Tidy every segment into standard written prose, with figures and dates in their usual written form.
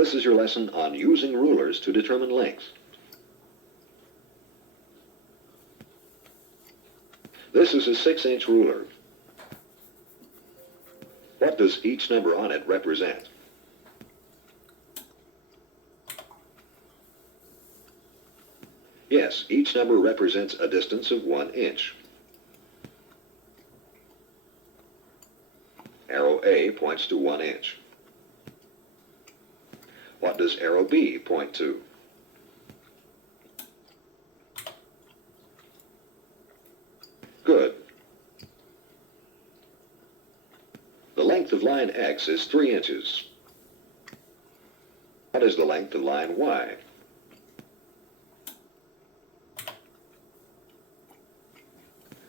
This is your lesson on using rulers to determine length. This is a 6-inch ruler. What does each number on it represent? Yes, each number represents a distance of 1 inch. Arrow A points to 1 inch. What does arrow B point to? Good. The length of line X is 3 inches. What is the length of line Y?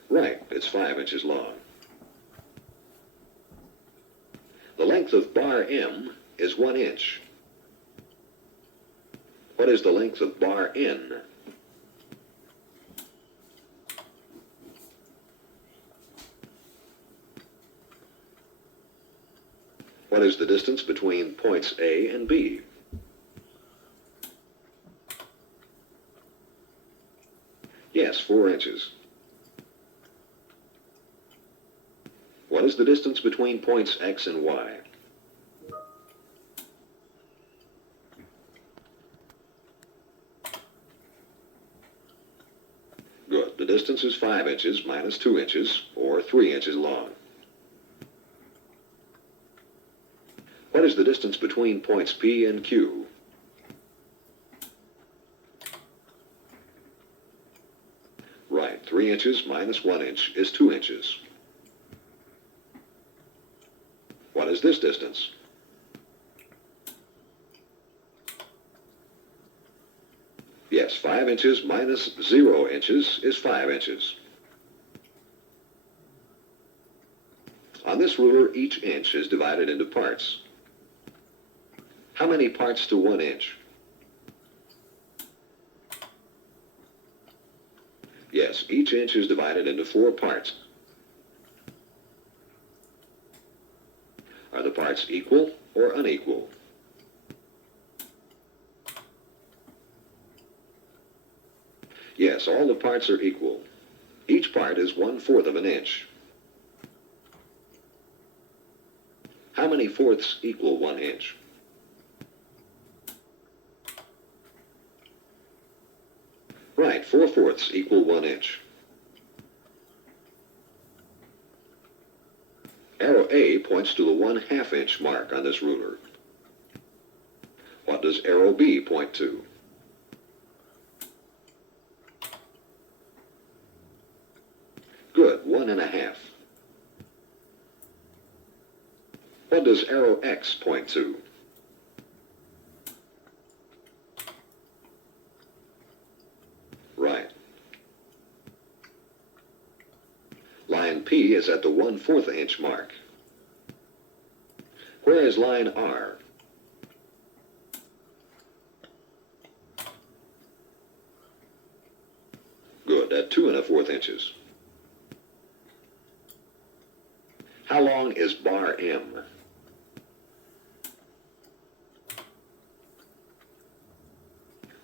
Right, it's 5 inches long. The length of bar M is 1 inch. What is the length of bar N? What is the distance between points A and B? Yes, 4 inches. What is the distance between points X and Y? Good. The distance is 5 inches minus 2 inches, or 3 inches long. What is the distance between points P and Q? Right. 3 inches minus 1 inch is 2 inches. What is this distance? Yes, 5 inches minus 0 inches is 5 inches. On this ruler, each inch is divided into parts. How many parts to 1 inch? Yes, each inch is divided into 4 parts. Are the parts equal or unequal? Yes, all the parts are equal. Each part is 1/4 of an inch. How many fourths equal 1 inch? Right, 4/4 equal 1 inch. Arrow A points to the 1/2 inch mark on this ruler. What does arrow B point to? Good, 1 1/2. What does arrow X point to? Right. Line P is at the 1/4 inch mark. Where is line R? Good, at 2 1/4 inches. How long is bar M?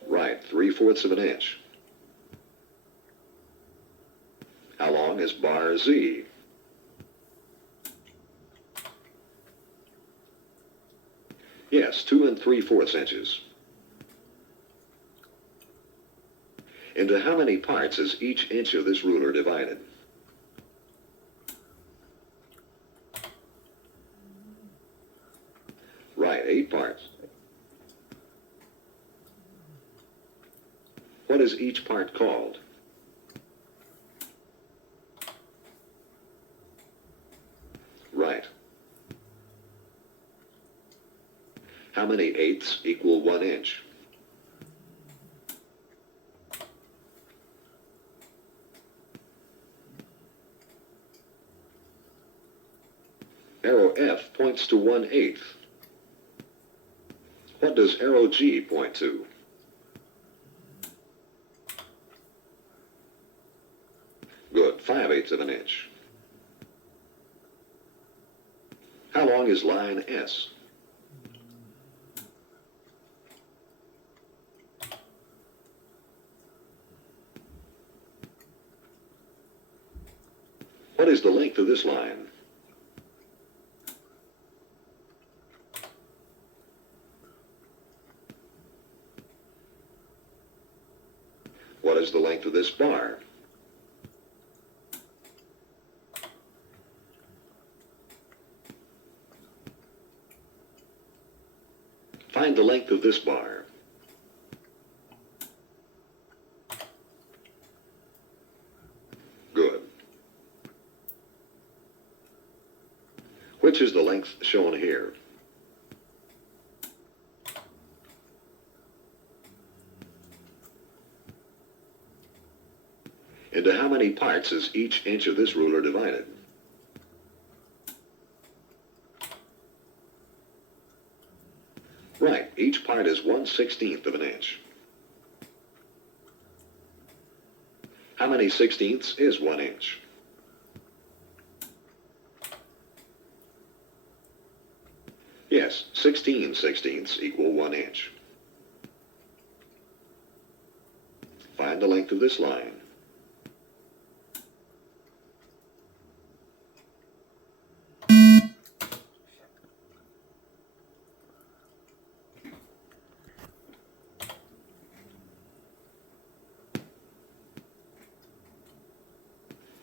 Right, 3/4 of an inch. How long is bar Z? Yes, 2 3/4 inches. Into how many parts is each inch of this ruler divided? Right, 8 parts. What is each part called? Right. How many eighths equal 1 inch? Arrow F points to 1/8. What does arrow G point to? Good, 5/8 of an inch. How long is line S? What is the length of this line? What is the length of this bar? Find the length of this bar. Good. Which is the length shown here? Into how many parts is each inch of this ruler divided? Right, each part is 1/16th of an inch. How many sixteenths is 1 inch? Yes, 16 sixteenths equal 1 inch. Find the length of this line.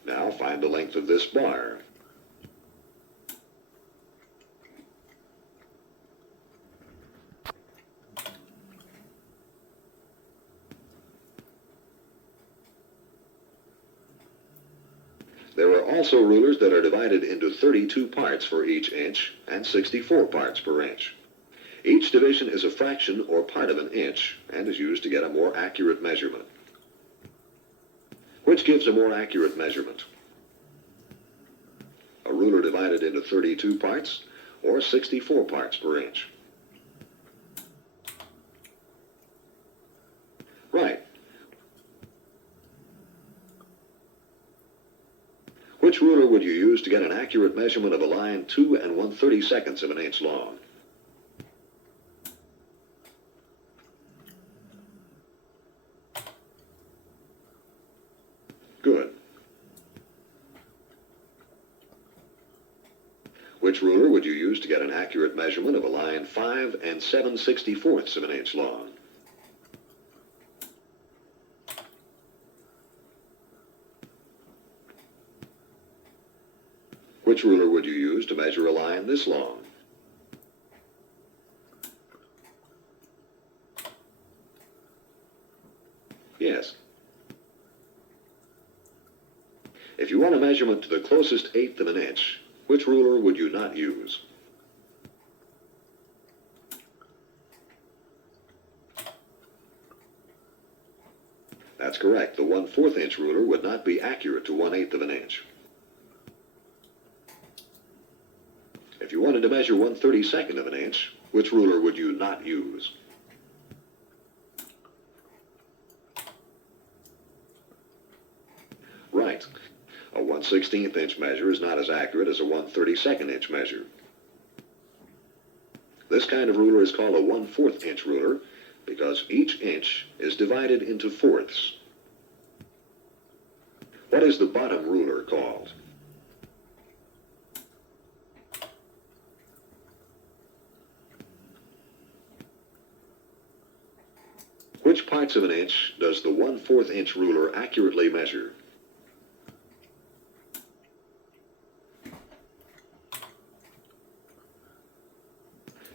Now find the length of this bar. There are also rulers that are divided into 32 parts for each inch and 64 parts per inch. Each division is a fraction or part of an inch and is used to get a more accurate measurement. Which gives a more accurate measurement? A ruler divided into 32 parts or 64 parts per inch? Right. Which ruler would you use to get an accurate measurement of a line 2 1/32 of an inch long? Good. Which ruler would you use to get an accurate measurement of a line 5 7/64 of an inch long? Which ruler would you use to measure a line this long? Yes. If you want a measurement to the closest eighth of an inch, which ruler would you not use? That's correct. The 1/4 inch ruler would not be accurate to 1/8 of an inch. If you wanted to measure 1/32 of an inch, which ruler would you not use? Right. A 1/16 inch measure is not as accurate as a 1/32 inch measure. This kind of ruler is called a 1/4 inch ruler because each inch is divided into fourths. What is the bottom ruler called? Which parts of an inch does the 1/4 inch ruler accurately measure?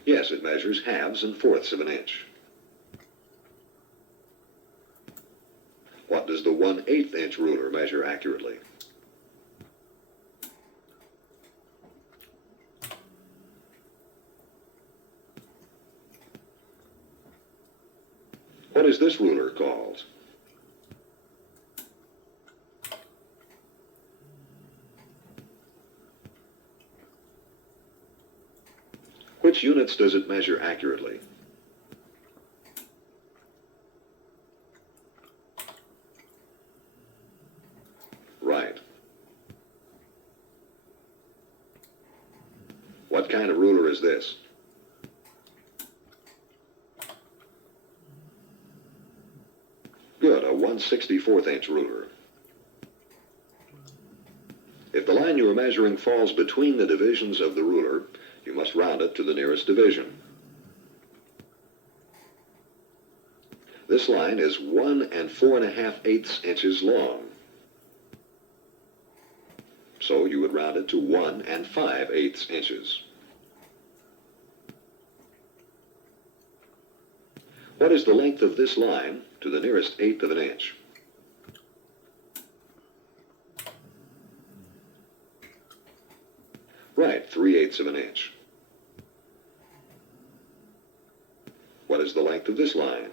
Yes, it measures halves and fourths of an inch. What does the 1/8 inch ruler measure accurately? What is this ruler called? Which units does it measure accurately? Right. What kind of ruler is this? Good, a 1/64 inch ruler. If the line you are measuring falls between the divisions of the ruler, you must round it to the nearest division. This line is 1 4.5 inches long. So you would round it to 1 5/8 inches. What is the length of this line to the nearest eighth of an inch? Right, 3/8 of an inch. What is the length of this line?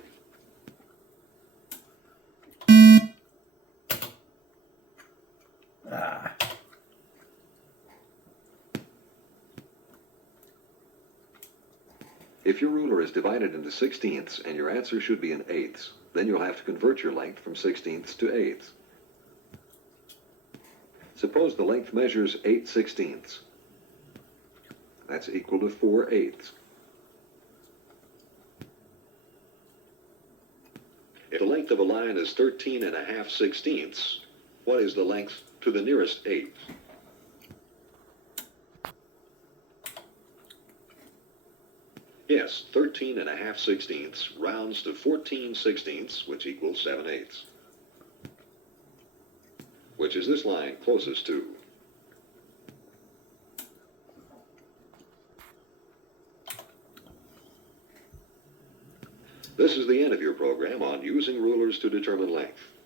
If your ruler is divided into 16ths and your answer should be in eighths, then you'll have to convert your length from 16ths to eighths. Suppose the length measures 8/16. That's equal to 4/8. If the length of a line is 13.5/16, what is the length to the nearest eighth? Yes, 13.5/16 rounds to 14/16, which equals 7/8. Which is this line closest to? This is the end of your program on using rulers to determine length.